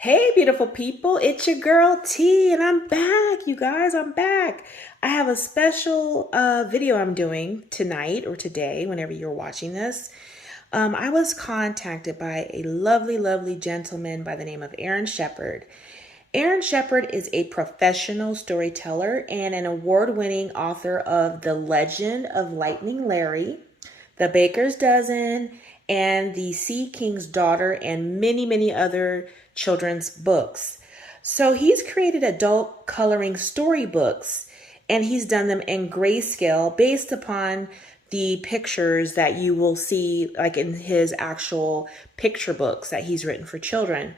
Hey, beautiful people, it's your girl T, and I'm back, you guys. I'm back. I have a special video I'm doing tonight or today, whenever you're watching this. I was contacted by a lovely, lovely gentleman by the name of Aaron Shepard. Aaron Shepard is a professional storyteller and an award-winning author of The Legend of Lightning Larry, The Baker's Dozen, and The Sea King's Daughter, and many, many other children's books. So he's created adult coloring storybooks, and he's done them in grayscale based upon the pictures that you will see like in his actual picture books that he's written for children.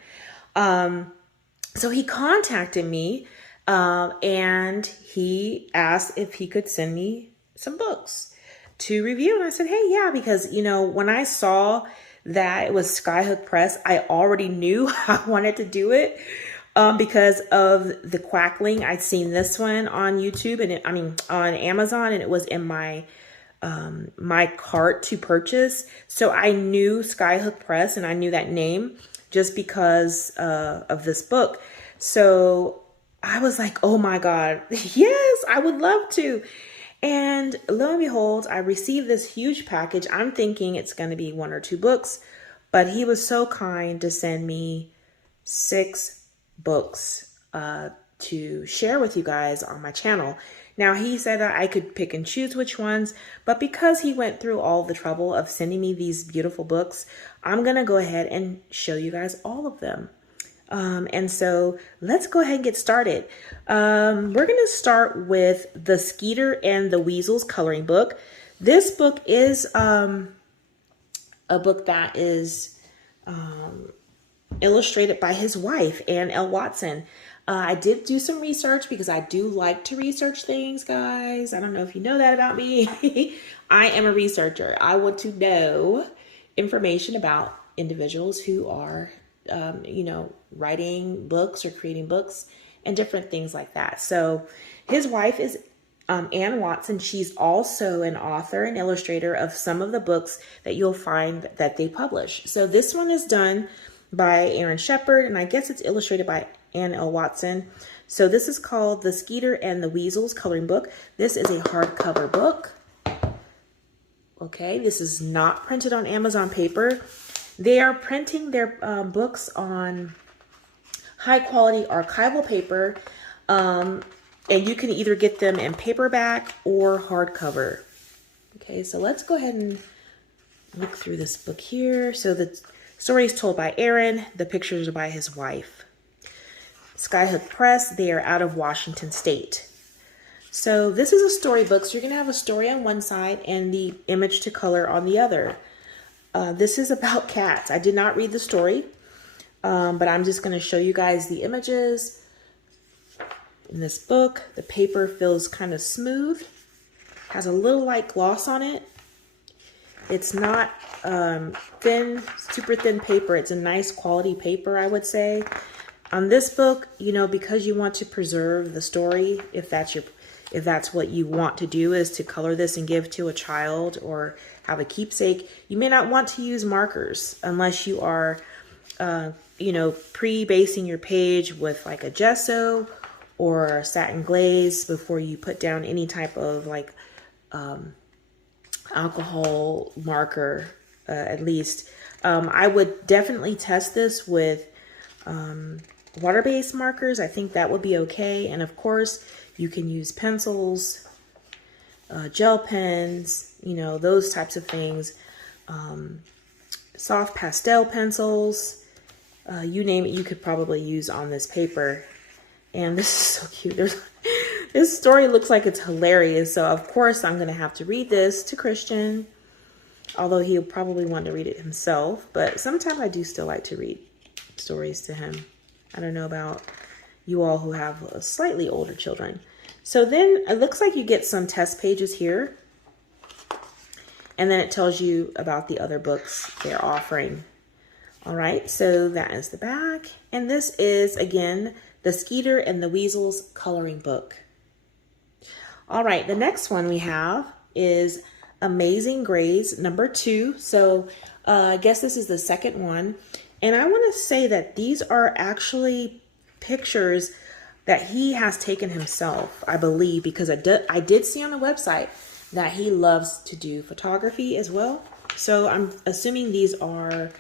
So he contacted me and he asked if he could send me some books to review. And I said, hey, yeah, because, you know, when I saw that it was Skyhook Press, I already knew I wanted to do it because of the Quackling. I'd seen this one on YouTube and on Amazon, and it was in my my cart to purchase. So I knew Skyhook Press and I knew that name just because of this book. So I was like, oh my God, yes, I would love to. And lo and behold, I received this huge package. I'm thinking it's going to be 1 or 2 books, but he was so kind to send me 6 books to share with you guys on my channel. Now, he said that I could pick and choose which ones, but because he went through all the trouble of sending me these beautiful books, I'm going to go ahead and show you guys all of them. And so let's go ahead and get started. We're going to start with the Skeeter and the Weasels coloring book. This book is a book that is illustrated by his wife, Ann L. Watson. I did do some research because I do like to research things, guys. I don't know if you know that about me. I am a researcher. I want to know information about individuals who are you know, writing books or creating books and different things like that. So his wife is Ann Watson. She's also an author and illustrator of some of the books that you'll find that they publish. So this one is done by Aaron Shepard, and I guess it's illustrated by Ann L. Watson. So this is called The Skeeter and the Weasels coloring book. This is a hardcover book. Okay, this is not printed on Amazon paper. They are printing their books on high quality archival paper, and you can either get them in paperback or hardcover. Okay, so let's go ahead and look through this book here. So the story is told by Aaron. The pictures are by his wife. Skyhook Press, they are out of Washington State. So this is a storybook. So you're going to have a story on one side and the image to color on the other. This is about cats. I did not read the story, but I'm just going to show you guys the images. In this book, the paper feels kind of smooth, has a little light gloss on it. It's not thin, super thin paper. It's a nice quality paper, I would say. On this book, you know, because you want to preserve the story, if that's what you want to do, is to color this and give to a child or have a keepsake, you may not want to use markers unless you are, you know, pre-basing your page with like a gesso or a satin glaze before you put down any type of like alcohol marker, at least. I would definitely test this with water-based markers. I think that would be okay. And of course, you can use pencils, gel pens, you know, those types of things. Soft pastel pencils, you name it, you could probably use on this paper. And this is so cute. This story looks like it's hilarious. So of course I'm going to have to read this to Christian, although he'll probably want to read it himself. But sometimes I do still like to read stories to him. I don't know about you all who have slightly older children. So then it looks like you get some test pages here. And then it tells you about the other books they're offering. All right, so that is the back. And this is, again, the Skeeter and the Weasels coloring book. All right, the next one we have is Amazing Grays #2. So I guess this is the second one. And I want to say that these are actually pictures that he has taken himself, I believe, because I did see on the website that he loves to do photography as well. So I'm assuming these are,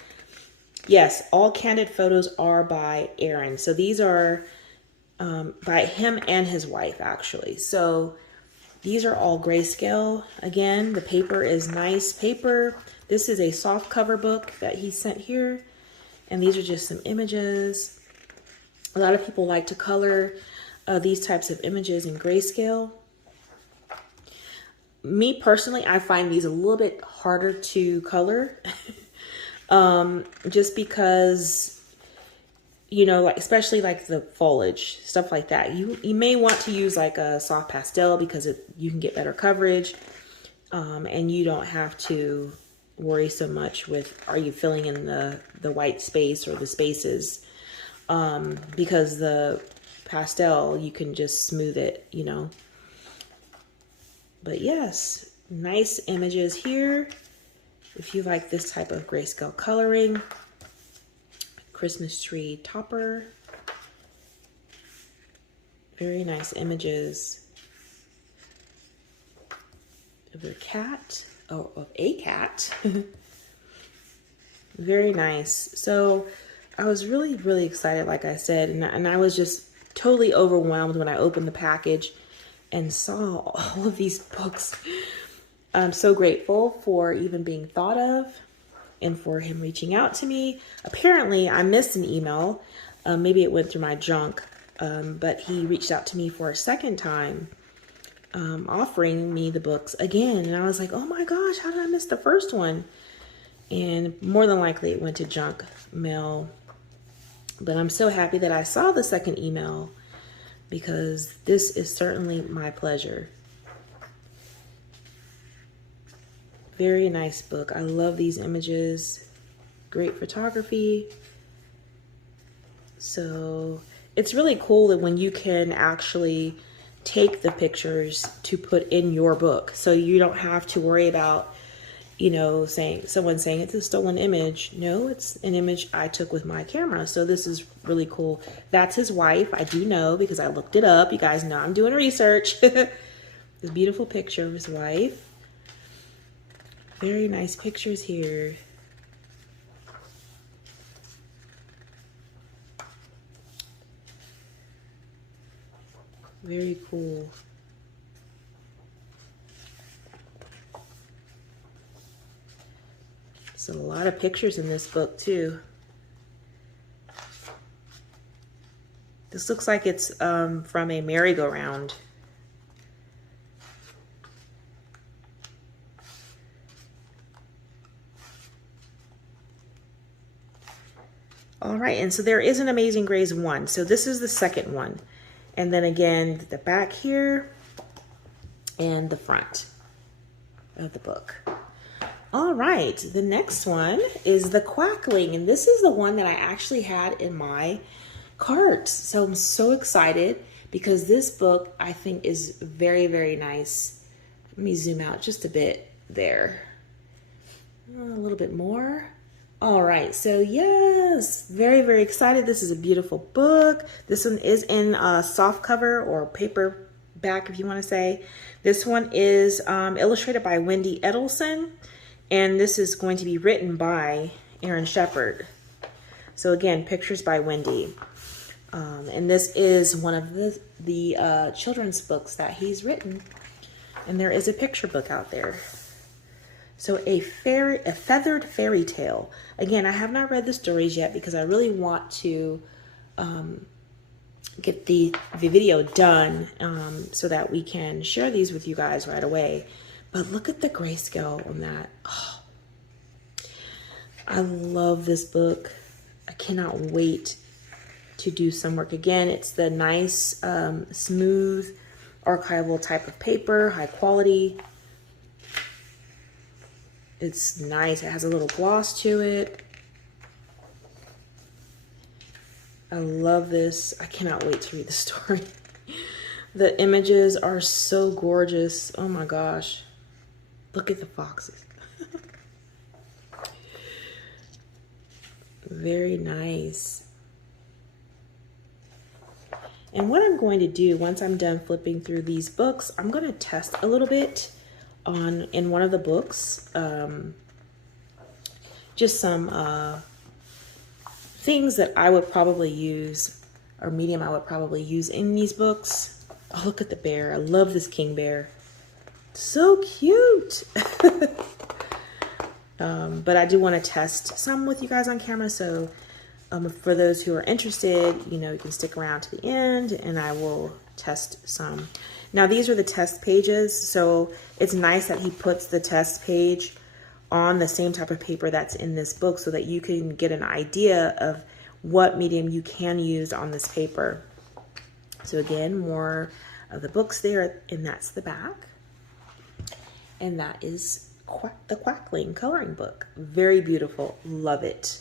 yes, all candid photos are by Aaron. So these are by him and his wife, actually. So these are all grayscale. Again, the paper is nice paper. This is a soft cover book that he sent here. And these are just some images. A lot of people like to color these types of images in grayscale. Me personally, I find these a little bit harder to color. Just because, you know, like especially like the foliage, stuff like that. You may want to use like a soft pastel because you can get better coverage, and you don't have to worry so much with are you filling in the white space or the spaces, because the pastel you can just smooth it, you know. But yes, nice images here if you like this type of grayscale coloring. Christmas tree topper. Very nice images of a cat. Oh, of a cat. Very nice. So I was really, really excited, like I said, and I was just totally overwhelmed when I opened the package and saw all of these books. I'm so grateful for even being thought of and for him reaching out to me. Apparently, I missed an email. Maybe it went through my junk, but he reached out to me for a second time, offering me the books again. And I was like, oh my gosh, how did I miss the first one? And more than likely it went to junk mail. But I'm so happy that I saw the second email because this is certainly my pleasure. Very nice book. I love these images. Great photography. So it's really cool that when you can actually take the pictures to put in your book. So you don't have to worry about, you know, someone saying it's a stolen image. No, it's an image I took with my camera. So this is really cool. That's his wife. I do know because I looked it up. You guys know I'm doing research. This beautiful picture of his wife. Very nice pictures here. Very cool. There's a lot of pictures in this book too. This looks like it's from a merry-go-round. All right, and so there is an Amazing Grays 1. So this is the second one. And then again, the back here and the front of the book. All right, the next one is the Quackling. And this is the one that I actually had in my cart. So I'm so excited because this book I think is very, very nice. Let me zoom out just a bit there. A little bit more. All right, so yes, very, very excited. This is a beautiful book. This one is in soft cover or paperback, if you want to say. This one is illustrated by Wendy Edelson, and this is going to be written by Aaron Shepard. So again, pictures by Wendy. And this is one of the children's books that he's written. And there is a picture book out there. So a feathered fairy tale. Again, I have not read the stories yet because I really want to get the video done so that we can share these with you guys right away. But look at the grayscale on that. Oh, I love this book. I cannot wait to do some work. Again, it's the nice, smooth, archival type of paper, high quality. It's nice. It has a little gloss to it. I love this. I cannot wait to read the story. The images are so gorgeous. Oh my gosh. Look at the foxes. Very nice. And what I'm going to do once I'm done flipping through these books, I'm going to test a little bit in one of the books. Just some things that I would probably use, or medium I would probably use in these books. Oh, look at the bear. I love this king bear. So cute. But I do want to test some with you guys on camera. So for those who are interested, you know, you can stick around to the end and I will test some. Now these are the test pages. So it's nice that he puts the test page on the same type of paper that's in this book so that you can get an idea of what medium you can use on this paper. So again, more of the books there, and that's the back. And that is the Quackling coloring book. Very beautiful, love it.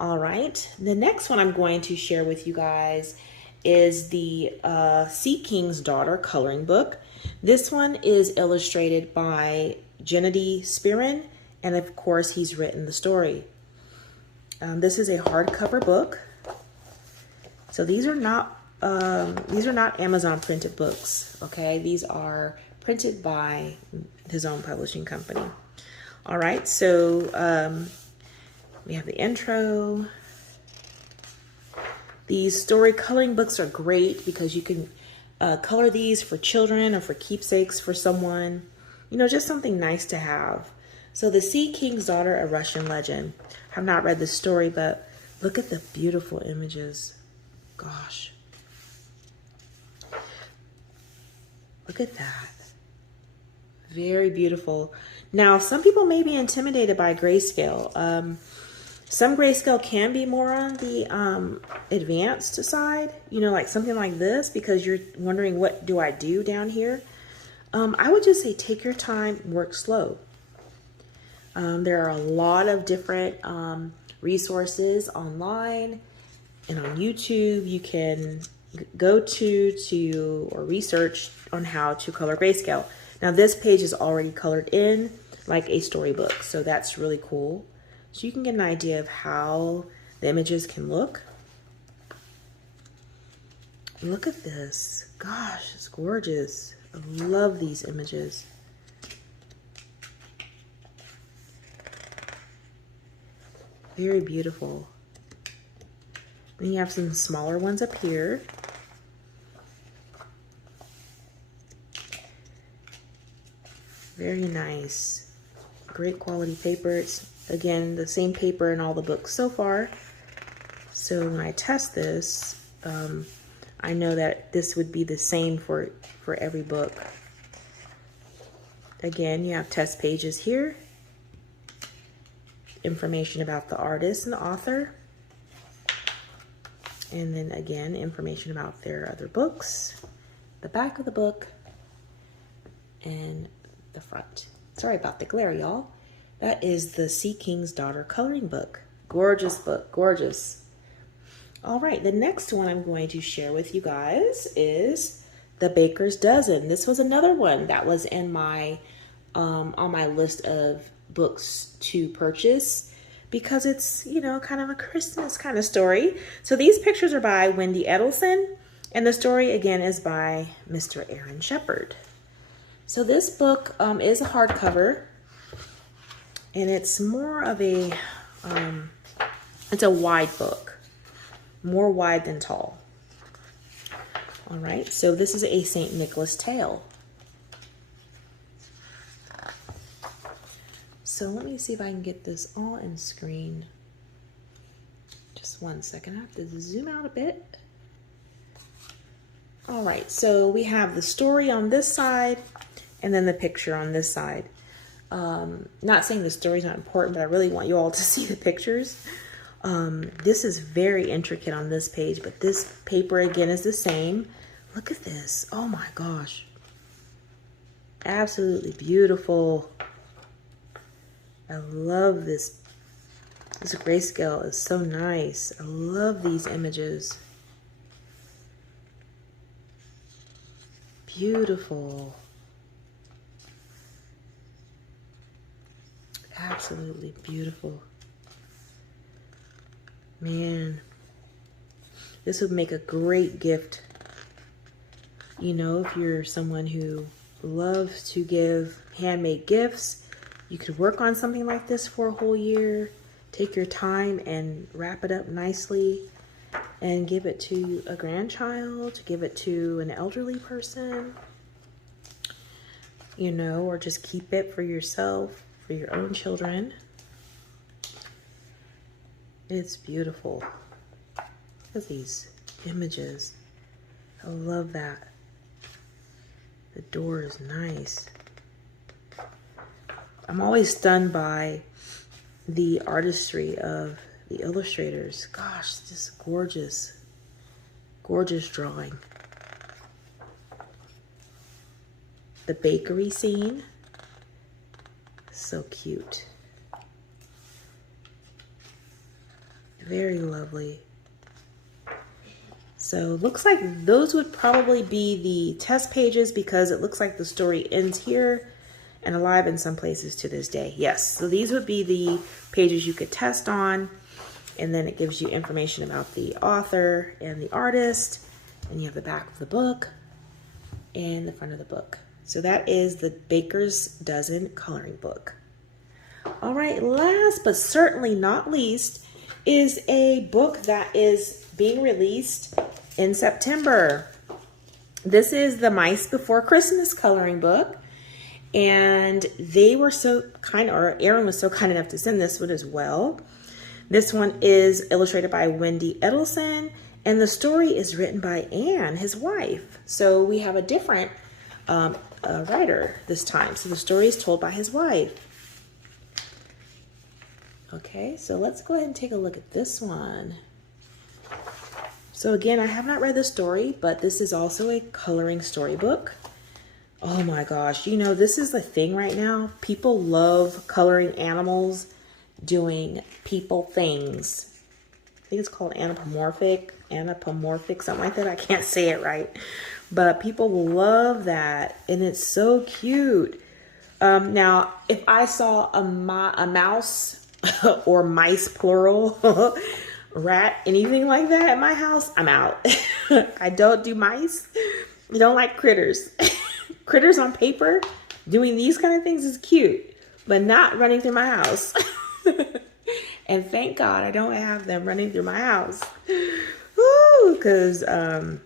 All right, the next one I'm going to share with you guys is the Sea King's Daughter coloring book. This one is illustrated by Gennady Spirin, and of course he's written the story. This is a hardcover book. So these are not Amazon printed books, okay? These are printed by his own publishing company. All right, so we have the intro. These story coloring books are great because you can color these for children or for keepsakes for someone. You know, just something nice to have. So the Sea King's Daughter, a Russian legend. I have not read the story, but look at the beautiful images. Gosh. Look at that. Very beautiful. Now, some people may be intimidated by grayscale. Some grayscale can be more on the advanced side, you know, like something like this, because you're wondering, what do I do down here? I would just say take your time, work slow. There are a lot of different resources online and on YouTube. You can go to or research on how to color grayscale. Now this page is already colored in like a storybook, so that's really cool. So you can get an idea of how the images can look. Look at this. Gosh, it's gorgeous. I love these images. Very beautiful. Then you have some smaller ones up here. Very nice. Great quality paper. It's, again, the same paper in all the books so far. So when I test this, I know that this would be the same for every book. Again, you have test pages here. Information about the artist and the author. And then again, information about their other books, the back of the book, and the front. Sorry about the glare, y'all. That is the Sea King's Daughter coloring book. Gorgeous book, gorgeous. All right, the next one I'm going to share with you guys is The Baker's Dozen. This was another one that was in my on my list of books to purchase because it's, you know, kind of a Christmas kind of story. So these pictures are by Wendy Edelson, and the story again is by Mr. Aaron Shepard. So this book is a hardcover, and it's more of a it's a wide book, more wide than tall. All right, so this is a St. Nicholas tale. So let me see if I can get this all in screen. Just one second, I have to zoom out a bit. All right, so we have the story on this side and then the picture on this side. Not saying the story's not important, but I really want you all to see the pictures. This is very intricate on this page, but this paper again is the same. Look at this, oh my gosh. Absolutely beautiful. I love this. This grayscale is so nice. I love these images. Beautiful. Absolutely beautiful. Man, this would make a great gift. You know, if you're someone who loves to give handmade gifts, you could work on something like this for a whole year. Take your time and wrap it up nicely and give it to a grandchild, give it to an elderly person, you know, or just keep it for yourself, for your own children. It's beautiful. Look at these images. I love that. The door is nice. I'm always stunned by the artistry of the illustrators. Gosh, this gorgeous, gorgeous drawing. The bakery scene, so cute. Very lovely. So looks like those would probably be the test pages because it looks like the story ends here and alive in some places to this day. Yes, so these would be the pages you could test on, and then it gives you information about the author and the artist, and you have the back of the book and the front of the book. So that is the Baker's Dozen coloring book. All right, last but certainly not least is a book that is being released in September. This is the Mice Before Christmas coloring book. And they were so kind, or Aaron was so kind enough to send this one as well. This one is illustrated by Wendy Edelson, and the story is written by Anne, his wife. So we have a different writer this time. So the story is told by his wife. Okay, so let's go ahead and take a look at this one. So again, I have not read the story, but this is also a coloring storybook. Oh my gosh, you know, this is the thing right now. People love coloring animals, doing people things. I think it's called anthropomorphic, something like that. I can't say it right. But people love that, and it's so cute. Now, if I saw a mouse or mice plural, rat, anything like that at my house, I'm out. I don't do mice. I don't like critters. Critters on paper, doing these kind of things is cute, but not running through my house. And thank God I don't have them running through my house. Because I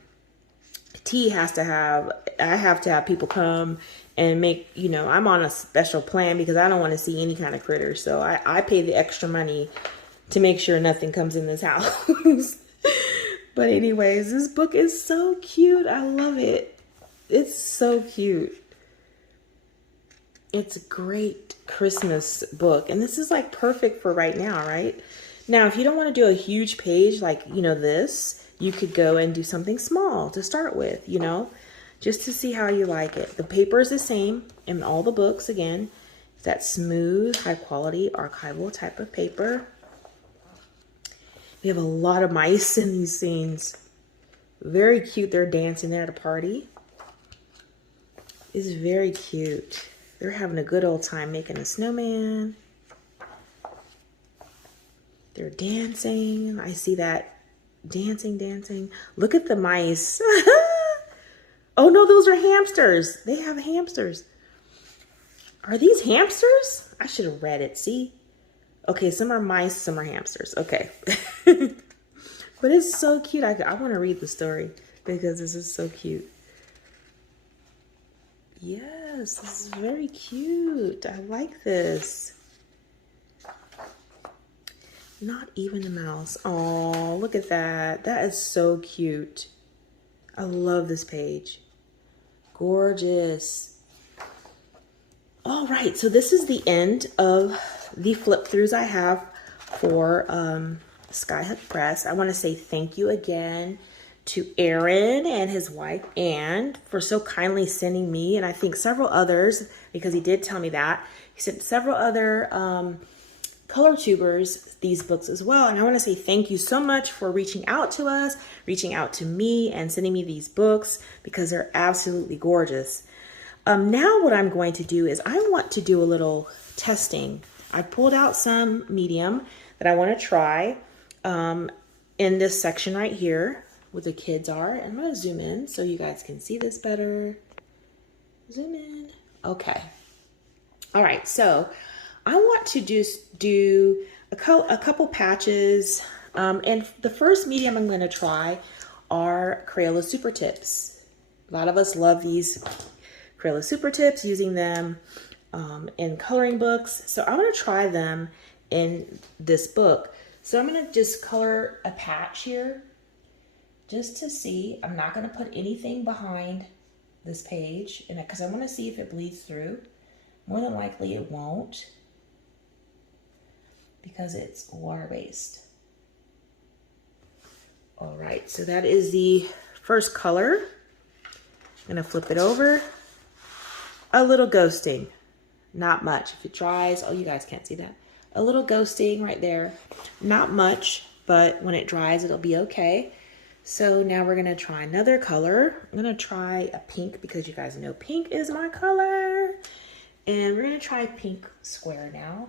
have to have people come and make, you know, I'm on a special plan because I don't want to see any kind of critters. So I pay the extra money to make sure nothing comes in this house. But anyways, this book is so cute. I love it. It's so cute. It's a great Christmas book. And this is like perfect for right now, right? Now, if you don't want to do a huge page like, you know, this, you could go and do something small to start with, you know, just to see how you like it. The paper is the same in all the books. Again, it's that smooth, high quality, archival type of paper. We have a lot of mice in these scenes. Very cute. They're dancing there at a party. It's very cute. They're having a good old time making a snowman. They're dancing. I see that. Dancing. Look at the mice. Oh no, those are hamsters. They have hamsters. Are these hamsters? I should have read it. See? Okay, some are mice, some are hamsters. Okay. But it's so cute. I want to read the story because this is so cute. Yes, this is very cute. I like this. Not even a mouse. Oh, look at that. That is so cute. I love this page. Gorgeous. All right, so this is the end of the flip throughs I have for Skyhook Press. I want to say thank you again to Aaron and his wife Anne for so kindly sending me, and I think several others, because he did tell me that, he sent several other color tubers these books as well. And I want to say thank you so much for reaching out to us, reaching out to me, and sending me these books because they're absolutely gorgeous. Now what I'm going to do is I want to do a little testing I pulled out some medium that I want to try in this section right here where the kids are. I'm going to zoom in so you guys can see this better. Zoom in. Okay. All right, so I want to just do a couple patches. And the first medium I'm going to try are Crayola SuperTips. A lot of us love these Crayola SuperTips, using them in coloring books. So I'm going to try them in this book. So I'm going to just color a patch here just to see. I'm not going to put anything behind this page because I want to see if it bleeds through. More than likely it won't because it's water-based. All right, so that is the first color. I'm gonna flip it over. A little ghosting, not much. If it dries, oh, you guys can't see that. A little ghosting right there, not much, but when it dries, it'll be okay. So now we're gonna try another color. I'm gonna try a pink because you guys know pink is my color. And we're gonna try pink square now.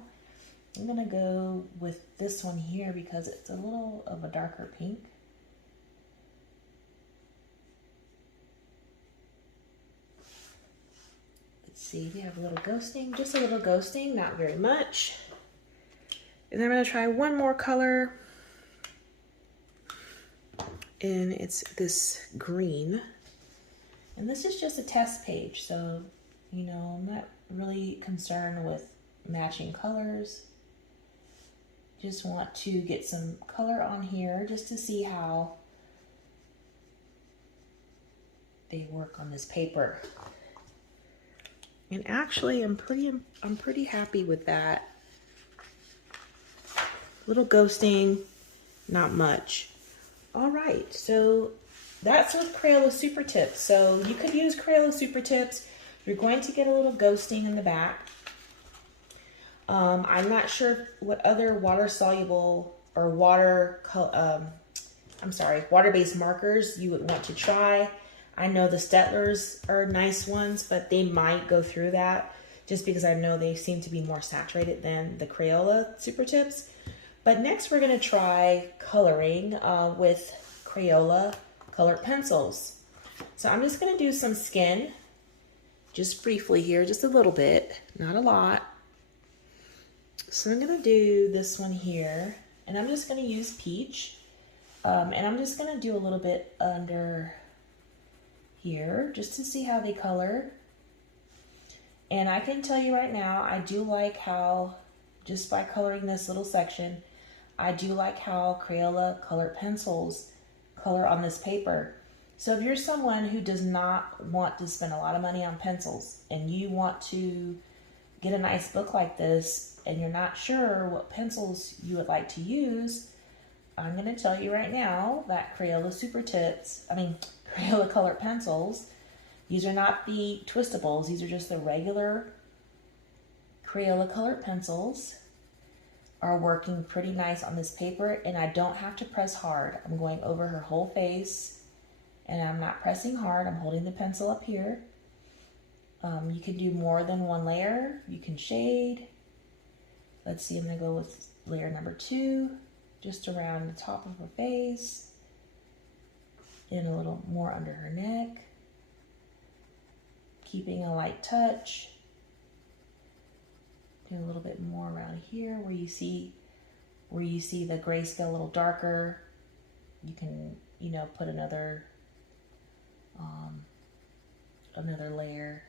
I'm gonna go with this one here because it's a little of a darker pink. Let's see, we have a little ghosting, just a little ghosting, not very much. And then I'm gonna try one more color. And it's this green. And this is just a test page, so, you know, I'm not really concerned with matching colors. Just want to get some color on here just to see how they work on this paper. And actually, I'm pretty happy with that. Little ghosting, not much. All right, so that's with Crayola SuperTips. So you could use Crayola SuperTips. You're going to get a little ghosting in the back. I'm not sure what other water-soluble or water-based markers you would want to try. I know the Stettlers are nice ones, but they might go through that just because I know they seem to be more saturated than the Crayola SuperTips. But next we're going to try coloring with Crayola colored pencils. So I'm just going to do some skin, just briefly here, just a little bit, not a lot. So I'm going to do this one here, and I'm just going to use peach, and I'm just going to do a little bit under here just to see how they color. And I can tell you right now, I do like how, just by coloring this little section, I do like how Crayola colored pencils color on this paper. So if you're someone who does not want to spend a lot of money on pencils and you want to get a nice book like this and you're not sure what pencils you would like to use, I'm going to tell you right now that Crayola colored pencils, these are not the twistables, these are just the regular Crayola colored pencils, are working pretty nice on this paper, and I don't have to press hard. I'm going over her whole face and I'm not pressing hard. I'm holding the pencil up here. You can do more than one layer. You can shade. Let's see, I'm gonna go with layer number 2, just around the top of her face and a little more under her neck. Keeping a light touch. Do a little bit more around here where you see the grayscale a little darker. You can, you know, put another layer.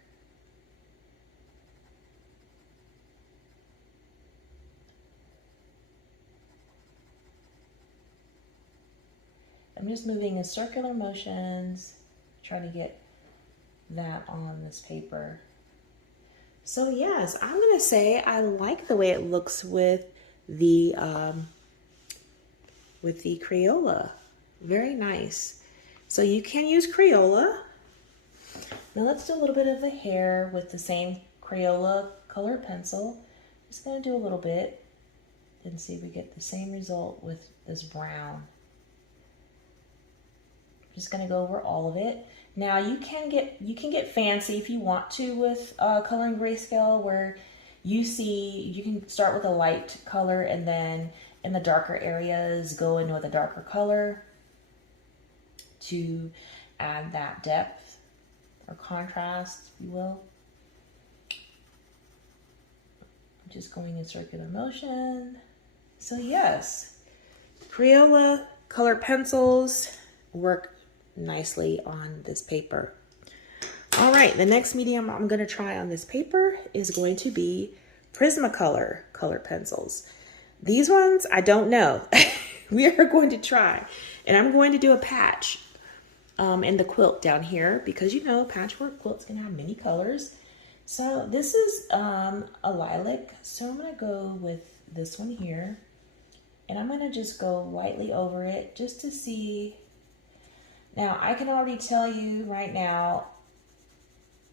I'm just moving in circular motions, trying to get that on this paper. So yes, I'm gonna say I like the way it looks with the Crayola. Very nice. So you can use Crayola. Now let's do a little bit of the hair with the same Crayola colored pencil. Just gonna do a little bit and see if we get the same result with this brown. Just gonna go over all of it. Now you can get fancy if you want to with coloring grayscale, where you can start with a light color and then in the darker areas go in with a darker color to add that depth or contrast, if you will. I'm just going in circular motion. So yes, Crayola colored pencils work nicely on this paper. All right, the next medium I'm going to try on this paper is going to be Prismacolor colored pencils. These ones, I don't know. We are going to try. And I'm going to do a patch in the quilt down here because you know patchwork quilts can have many colors. So this is a lilac. So I'm going to go with this one here. And I'm going to just go lightly over it just to see. Now, I can already tell you right now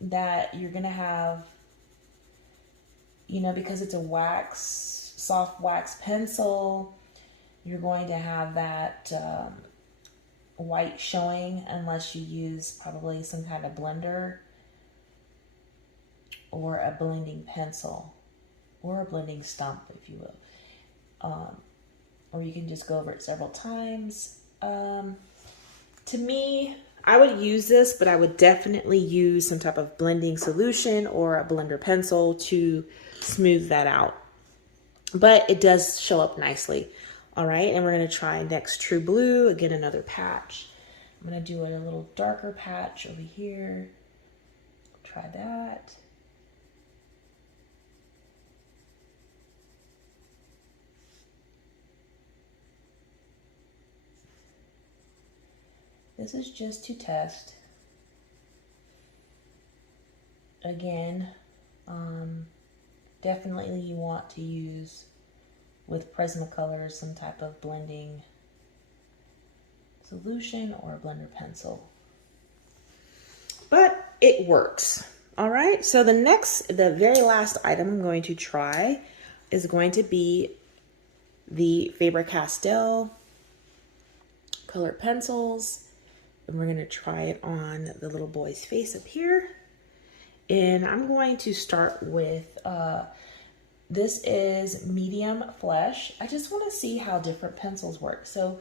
that you're going to have, you know, because it's a wax, soft wax pencil, you're going to have that white showing unless you use probably some kind of blender or a blending pencil or a blending stump, if you will. Or you can just go over it several times. To me, I would use this, but I would definitely use some type of blending solution or a blender pencil to smooth that out. But it does show up nicely. All right, and we're going to try next True Blue. Again, another patch. I'm going to do a little darker patch over here. Try that. This is just to test. Again, definitely you want to use with Prismacolor some type of blending solution or a blender pencil. But it works. All right, so the very last item I'm going to try is going to be the FaberCastell colored pencils. And we're going to try it on the little boy's face up here. And I'm going to start with, this is medium flesh. I just want to see how different pencils work. So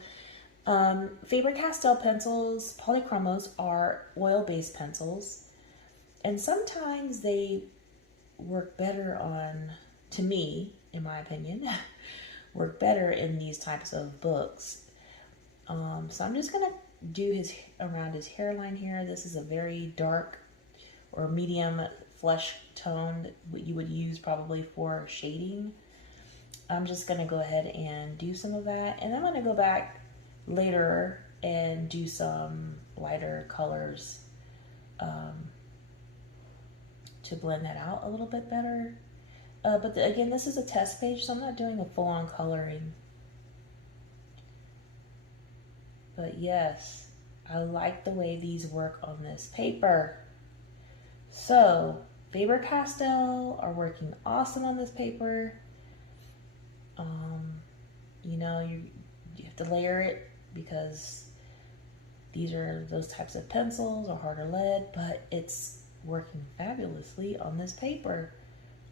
FaberCastell pencils, polychromos, are oil-based pencils. And sometimes they work better on, to me, in my opinion, work better in these types of books. So I'm just going to do around his hairline here. This is a very dark or medium flesh tone that you would use probably for shading. I'm just going to go ahead and do some of that, and I'm going to go back later and do some lighter colors to blend that out a little bit better. But again, this is a test page, so I'm not doing a full-on coloring. But yes, I like the way these work on this paper. So FaberCastell are working awesome on this paper. You know, you have to layer it because these are those types of pencils or harder lead, but it's working fabulously on this paper.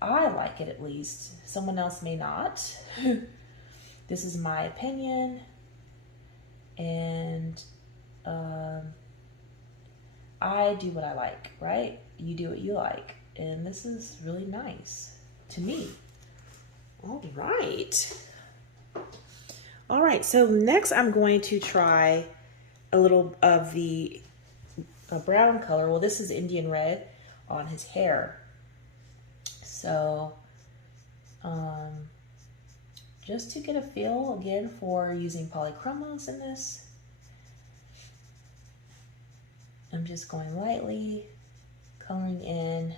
I like it, at least. Someone else may not. This is my opinion. And I do what I like, right? You do what you like. And this is really nice to me. All right. All right, so next I'm going to try a little of the brown color. Well, this is Indian red on his hair. So, just to get a feel again for using polychromos in this, I'm just going lightly, coloring in.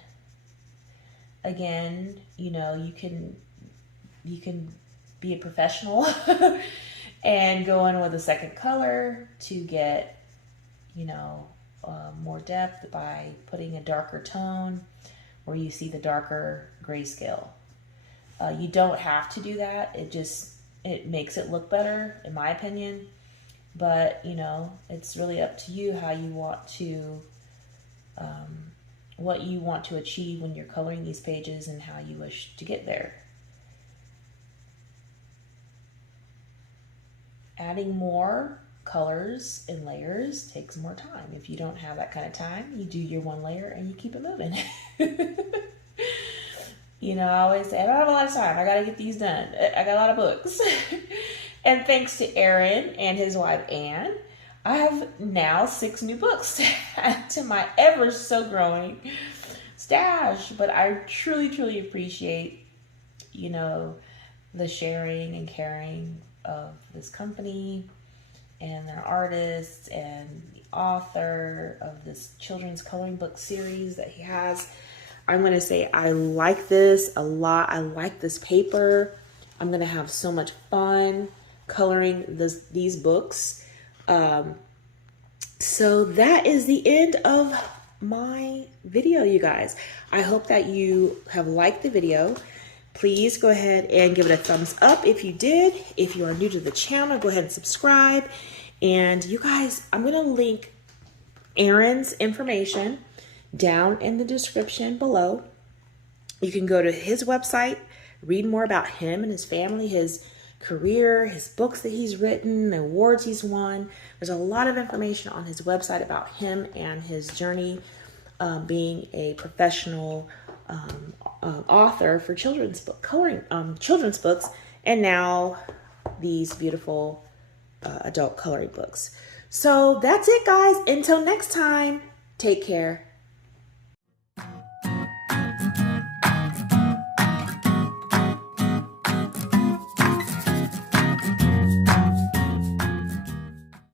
Again, you know, you can be a professional and go in with a second color to get, you know, more depth by putting a darker tone where you see the darker grayscale. You don't have to do that. It makes it look better, in my opinion. But, you know, it's really up to you how you want to what you want to achieve when you're coloring these pages and how you wish to get there. Adding more colors and layers takes more time. If you don't have that kind of time, you do your one layer and you keep it moving. You know, I always say, I don't have a lot of time. I got to get these done. I got a lot of books. And thanks to Aaron and his wife, Anne, I have now 6 new books to add to my ever so growing stash. But I truly, truly appreciate, you know, the sharing and caring of this company and their artists and the author of this children's coloring book series that he has. I'm going to say I like this a lot. I like this paper. I'm going to have so much fun coloring these books. So that is the end of my video, you guys. I hope that you have liked the video. Please go ahead and give it a thumbs up if you did. If you are new to the channel, go ahead and subscribe. And you guys, I'm going to link Aaron's information down in the description below. You can go to his website, read more about him and his family, his career, his books that he's written, the awards he's won. There's a lot of information on his website about him and his journey being a professional author for children's book coloring, children's books, and now these beautiful adult coloring books. So that's it, guys. Until next time, take care.